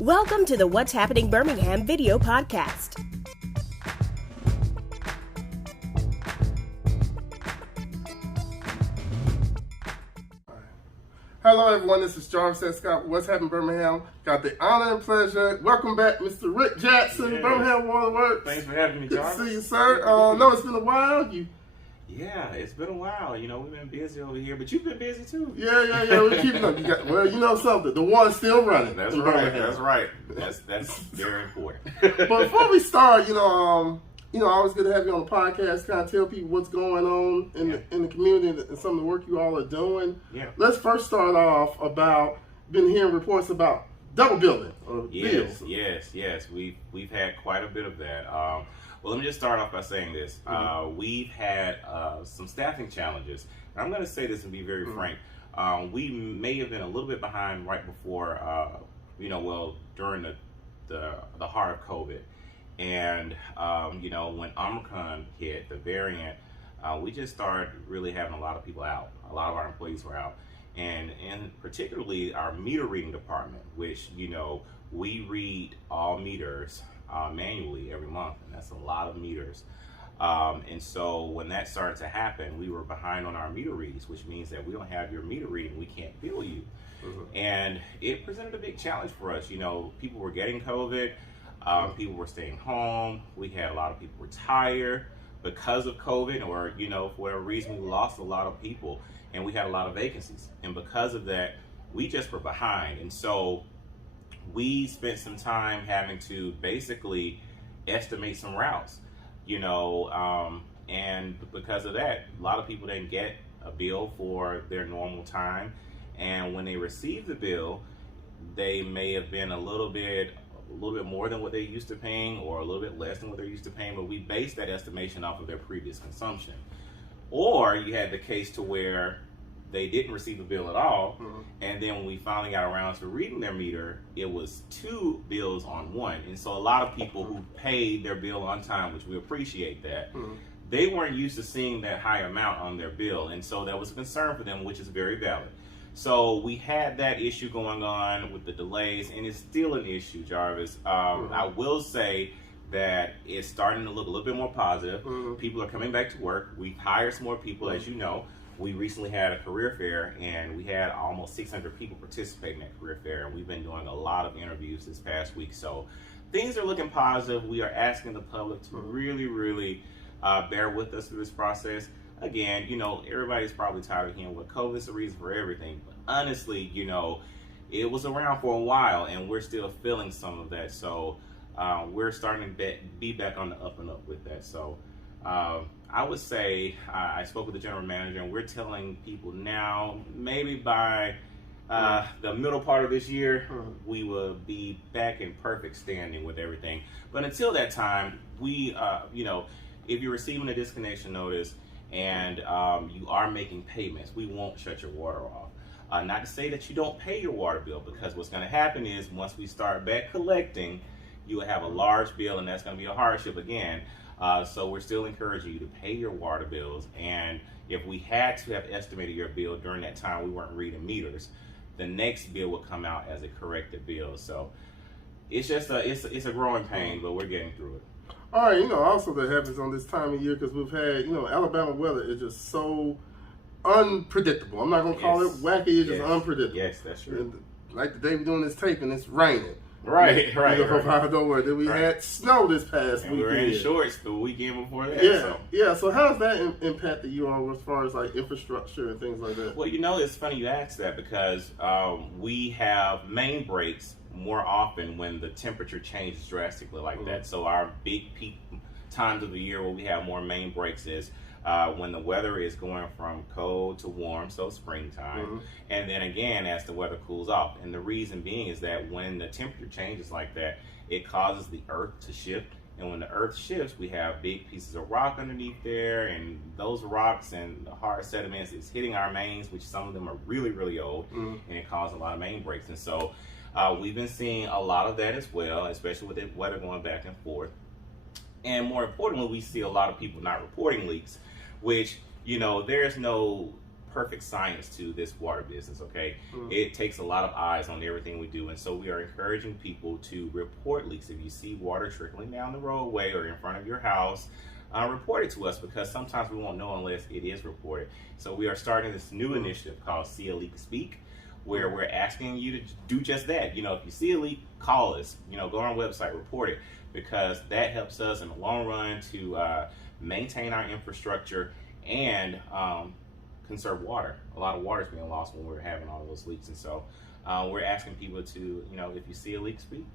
Welcome to the What's Happening Birmingham video podcast. Hello everyone, this is Jarvis Scott. What's happening Birmingham? Got the honor and pleasure. Welcome back, Mr. Rick Jackson, Yes. Birmingham Water Works. Thanks for having me, Jarvis. Good to see you, sir. No, it's been a while. Yeah, it's been a while. You know, we've been busy over here, but you've been busy too. Yeah. We're keeping up. You know something. The water's still running. That's in right. Birmingham. That's right. That's very important. But before we start, always good to have you on the podcast. Kind of tell people what's going on in the community and some of the work you all are doing. Yeah. Let's first start off about been hearing reports about double billing or bills. Yes. We've had quite a bit of that. Well, let me just start off by saying this. We've had some staffing challenges. And I'm going to say this and be very frank. We may have been a little bit behind right before, during the heart of COVID. And, when Omicron hit, the variant, we just started really having a lot of people out. A lot of our employees were out. And particularly our meter reading department, which, we read all meters manually every month, and that's a lot of meters. And so when that started to happen, we were behind on our meter reads, which means that we don't have your meter reading, we can't bill you. And it presented a big challenge for us. People were getting COVID, people were staying home, we had a lot of people retire because of COVID, or for whatever reason we lost a lot of people, and we had a lot of vacancies, and because of that we just were behind. And so we spent some time having to basically estimate some routes, and because of that, a lot of people didn't get a bill for their normal time. And when they received the bill, they may have been a little bit more than what they're used to paying, or a little bit less than what they're used to paying, but we based that estimation off of their previous consumption. Or you had the case to where they didn't receive a bill at all, and then when we finally got around to reading their meter, it was 2 bills on one. And so a lot of people who paid their bill on time, which we appreciate that, they weren't used to seeing that high amount on their bill, and so that was a concern for them, which is very valid. So we had that issue going on with the delays, and it's still an issue, Jarvis. I will say that it's starting to look a little bit more positive. People are coming back to work. We've hired some more people, as you know. We recently had a career fair, and we had almost 600 people participate in that career fair, and we've been doing a lot of interviews this past week. So things are looking positive. We are asking the public to really bear with us through this process. Again, everybody's probably tired of hearing what COVID is the reason for everything, but honestly, it was around for a while, and we're still feeling some of that. So we're starting to be back on the up and up with that. So I would say I spoke with the general manager, and we're telling people now, maybe by the middle part of this year, we will be back in perfect standing with everything. But until that time, we, if you're receiving a disconnection notice and you are making payments, we won't shut your water off. Not to say that you don't pay your water bill, because what's going to happen is once we start back collecting, you will have a large bill, and that's going to be a hardship again. So we're still encouraging you to pay your water bills, and if we had to have estimated your bill during that time we weren't reading meters, the next bill will come out as a corrected bill. So it's just it's a growing pain, but we're getting through it. All right, also that happens on this time of year, because we've had, Alabama weather is just so unpredictable. I'm not going to call it wacky, it's just unpredictable. Yes, that's true. And like the day we're doing this tape, and it's raining. Right. Don't worry. Then we had snow this past weekend. We were in shorts the weekend before that. Yeah. So how has that impacted you all as far as like infrastructure and things like that? Well, it's funny you ask that, because we have main breaks more often when the temperature changes drastically like that. So our big peak times of the year where we have more main breaks is when the weather is going from cold to warm, so springtime, and then again as the weather cools off. And the reason being is that when the temperature changes like that, it causes the earth to shift, and when the earth shifts, we have big pieces of rock underneath there, and those rocks and the hard sediments is hitting our mains, which some of them are really old, and it causes a lot of main breaks. And so we've been seeing a lot of that as well, especially with the weather going back and forth. And more importantly, we see a lot of people not reporting leaks, which, there's no perfect science to this water business, okay? It takes a lot of eyes on everything we do, and so we are encouraging people to report leaks. If you see water trickling down the roadway or in front of your house, report it to us, because sometimes we won't know unless it is reported. So we are starting this new initiative called See a Leak Speak, where we're asking you to do just that. You know, if you see a leak, call us. You know, go on our website, report it, because that helps us in the long run to maintain our infrastructure and conserve water. A lot of water is being lost when we're having all those leaks, and so we're asking people to, you know, if you see a leak, speak.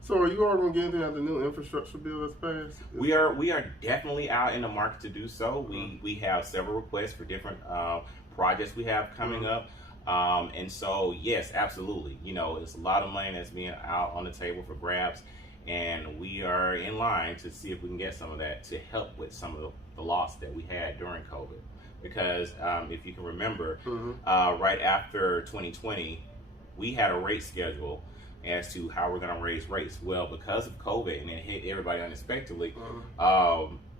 So are you all going to get anything out of the new infrastructure bill that's passed? We are definitely out in the market to do so. We have several requests for different projects we have coming up. And so, yes, absolutely. You know, it's a lot of money that's being out on the table for grabs, and we are in line to see if we can get some of that to help with some of the loss that we had during COVID. Because if you can remember, right after 2020, we had a rate schedule as to how we're going to raise rates. Well, because of COVID and it hit everybody unexpectedly,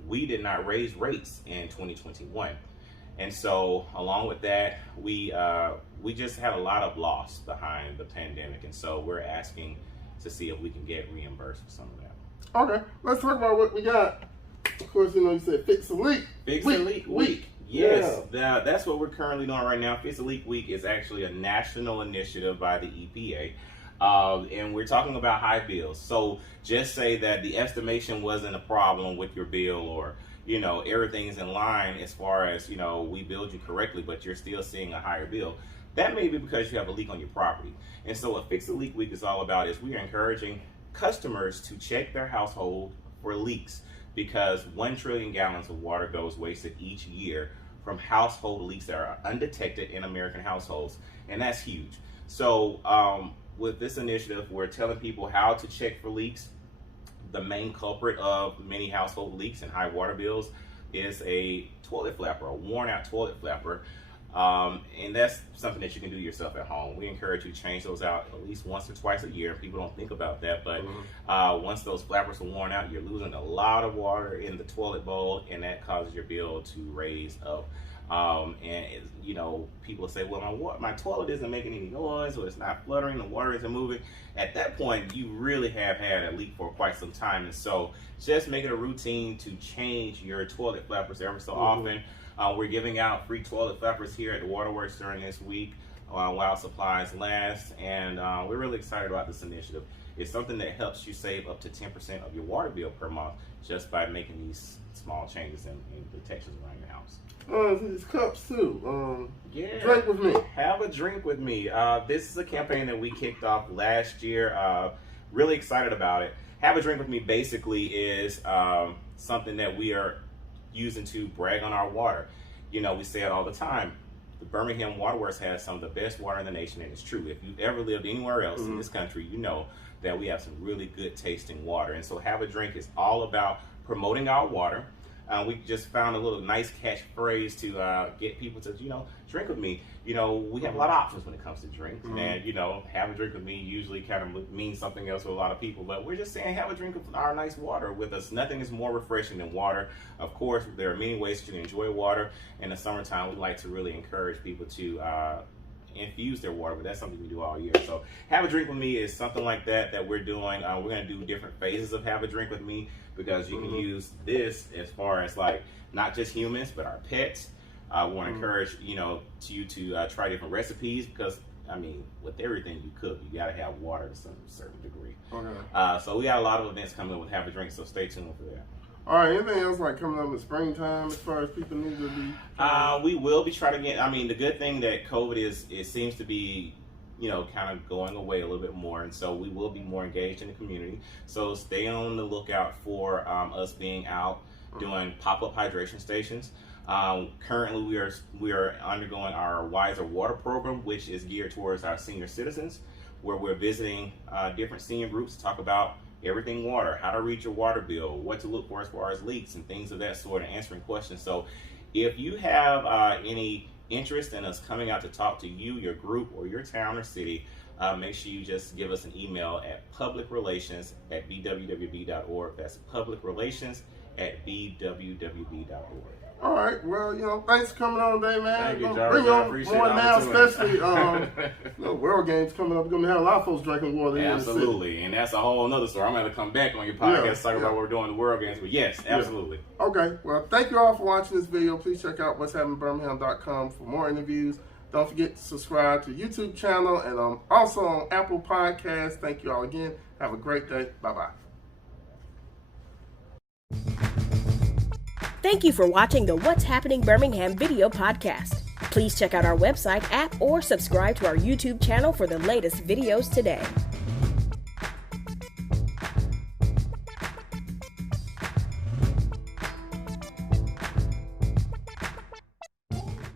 we did not raise rates in 2021. And so along with that, we just had a lot of loss behind the pandemic. And so we're asking to see if we can get reimbursed for some of that. Okay, let's talk about what we got. Of course, you know, you said Fix a Leak. Fix a Leak Week. Yes, that's what we're currently doing right now. Fix a Leak Week is actually a national initiative by the EPA. And we're talking about high bills. So just say that the estimation wasn't a problem with your bill, or, you know, everything's in line as far as, you know, we billed you correctly, but you're still seeing a higher bill. That may be because you have a leak on your property. And so what Fix a Leak Week is all about is we are encouraging customers to check their household for leaks, because 1 trillion gallons of water goes wasted each year from household leaks that are undetected in American households. And that's huge. So with this initiative, we're telling people how to check for leaks. The main culprit of many household leaks and high water bills is a toilet flapper, a worn out toilet flapper. And that's something that you can do yourself at home. We encourage you to change those out at least once or twice a year. People don't think about that, but once those flappers are worn out, you're losing a lot of water in the toilet bowl, and that causes your bill to raise up. You know, people say, well, my toilet isn't making any noise, or it's not fluttering, the water isn't moving. At that point, you really have had a leak for quite some time. And so just make it a routine to change your toilet flappers ever so often. We're giving out free toilet flappers here at the Water Works during this week while supplies last. And we're really excited about this initiative. It's something that helps you save up to 10% of your water bill per month just by making these small changes in protections around your house. These cups too. Yeah. Drink with me. Have a drink with me. This is a campaign that we kicked off last year. Really excited about it. Have a drink with me basically is something that we are using to brag on our water. You know, we say it all the time. The Birmingham Water Works has some of the best water in the nation, and it's true. If you've ever lived anywhere else in this country, you know that we have some really good tasting water. And so Have a Drink is all about promoting our water. We just found a little nice catchphrase to get people to, you know, drink with me. You know, we have a lot of options when it comes to drinks. And, you know, have a drink with me usually kind of means something else to a lot of people. But we're just saying have a drink of our nice water with us. Nothing is more refreshing than water. Of course, there are many ways to enjoy water. In the summertime, we like to really encourage people to infuse their water, but that's something we do all year. So Have a Drink with Me is something like that we're doing. We're going to do different phases of Have a Drink with Me, because you can use this as far as like not just humans but our pets. We want to encourage you to try different recipes, because I mean, with everything you cook, you got to have water to some certain degree. So we got a lot of events coming up with Have a Drink, so stay tuned for that. All right, anything else like coming up in springtime as far as people need to be? We will be trying to get, I mean, the good thing that COVID is, it seems to be, you know, kind of going away a little bit more, and so we will be more engaged in the community. So stay on the lookout for us being out doing pop-up hydration stations. Currently, we are undergoing our Wiser Water program, which is geared towards our senior citizens, where we're visiting different senior groups to talk about everything water, how to read your water bill, what to look for as far as leaks and things of that sort, and answering questions. So if you have any interest in us coming out to talk to you, your group, or your town or city, make sure you just give us an email at publicrelations@bwwb.org. That's publicrelations@bwwb.org. All right. Well, thanks for coming on today, man. Thank you, Bring Jarvis. I on appreciate more the now, opportunity. especially World Games coming up. We're gonna have a lot of folks drinking water here in the city. Absolutely, and that's a whole other story. I'm gonna come back on your podcast talking about what we're doing in the World Games. But yes, absolutely. Yeah. Okay. Well, thank you all for watching this video. Please check out what'shappeningbirmingham.com for more interviews. Don't forget to subscribe to the YouTube channel, and I'm also on Apple Podcasts. Thank you all again. Have a great day. Bye-bye. Thank you for watching the What's Happening Birmingham video podcast. Please check out our website, app, or subscribe to our YouTube channel for the latest videos today.